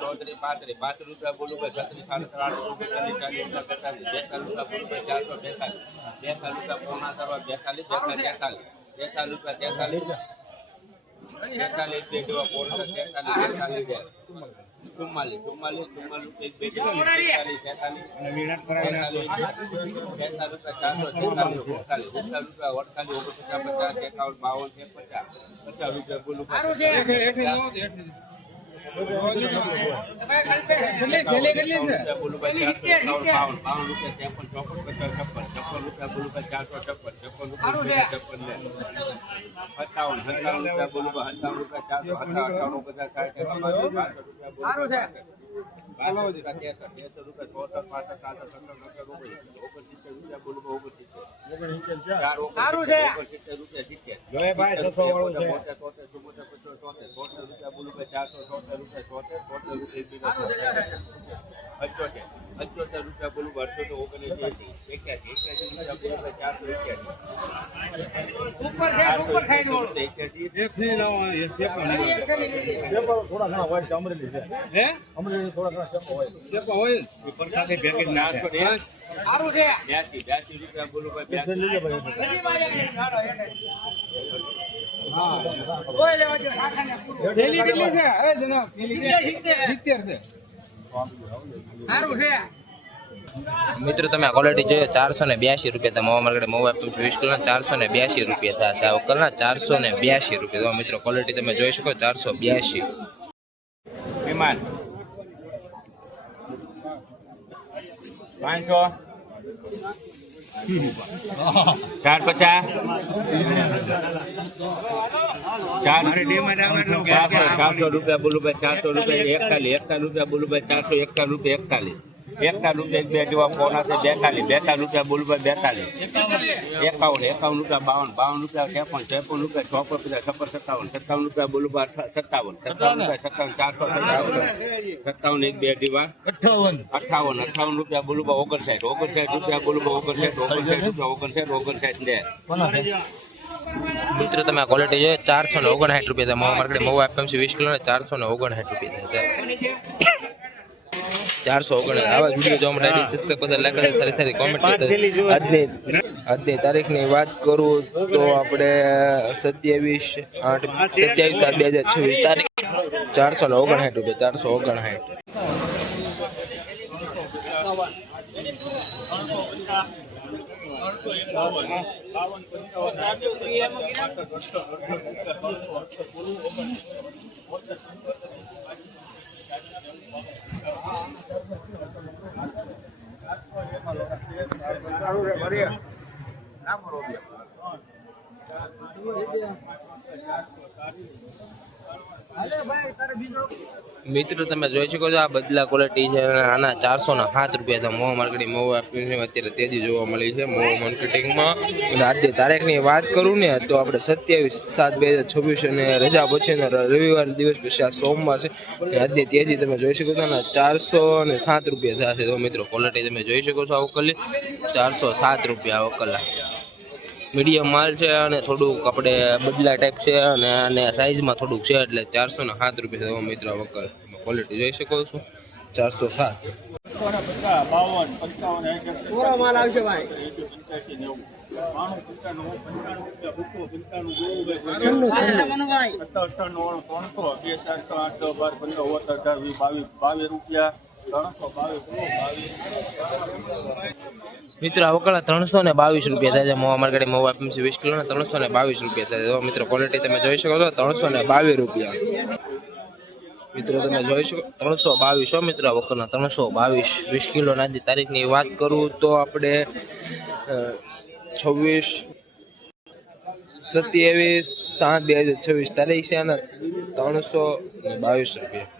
चौधरी पात्र 5 रुपया बोलू भाई 36 8 रुपया 40 रुपया 42 रुपया पौना करवा 42 रुपया મિત્રો તમે આ ક્વોલિટી જોઈએ 482 રૂપિયા था महुआ मार्केट महुआ 20 किलो 482 રૂપિયા થશે આ વકલના 482 રૂપિયા તો મિત્રો ક્વોલિટી તમે જોઈ શકો 482 વિમાન 500 450 रुपया बोलू भाई 400 रुपया 41 रुपया बोलू भाई 451 रुपया 41 रुपया 1 जेवा पौना से 42 रुपया बोलू भाई 42 51 रुपया 52 रुपया 53 रुपया 54 57 रुपया बोलू भाई 57 रुपया 57 1 जेवा 58 रुपया बोलू भाई 59 रुपया बोलू भाई 59 મિત્રો તમે આ ક્વોલિટી જોઈએ 459 રૂપિયા Mahuva market Mahuva FMC 20 kilo 459 રૂપિયા 459 આવા વિડીયો જોવા માટે સબસ્ક્રાઇબ કરતા લાઈક કરતા સારી સારી કોમેન્ટ કરતા આજની તારીખની વાત કરું તો આપણે 27/8/2026 તારીખ 459 રૂપિયા 459 મિત્રો તમે જોઈ શકો છો આ બદલા ક્વોલિટી છે આના 407 રૂપિયા था મહુવા માર્કેટ મહુવા અત્યારે તેજી જોવા મળી છે મહુવા માર્કેટિંગમાં અને આજની તારીખની વાત કરું ને તો આપણે 27/7/2026 અને રજા પછી રવિવાર દિવસ પછી આ સોમવાર છે અને આજની તેજી તમે જોઈ શકો છો ને 407 રૂપિયા થશે તો મિત્રો ક્વોલિટી તમે જોઈ શકો છો આ વકલી 407 રૂપિયા આ વકલા મીડિયમ માલ છે અને થોડુંક આપણે બદલા ટાઈપ છે અને સાઇઝમાં થોડુંક છે એટલે 407 રૂપિયા તો મિત્રો વકલ ક્વોલિટી જોઈ શકો છો 407 પૂરો માલ આવશે ભાઈ મિત્રો આ વકલા 322 રૂપિયા થાય છે Mahuva market Mahuva FMC 20 kilo 322 રૂપિયા થાય તો મિત્રો ક્વોલિટી તમે જોઈ શકો છો 322 રૂપિયા મિત્રો તમે જોઈ શકો 322 હો મિત્રો વકલના 322 20 કિલો ના તારીખની વાત કરું તો આપણે 27/7/2026 તારીખ છે અને 322 રૂપિયા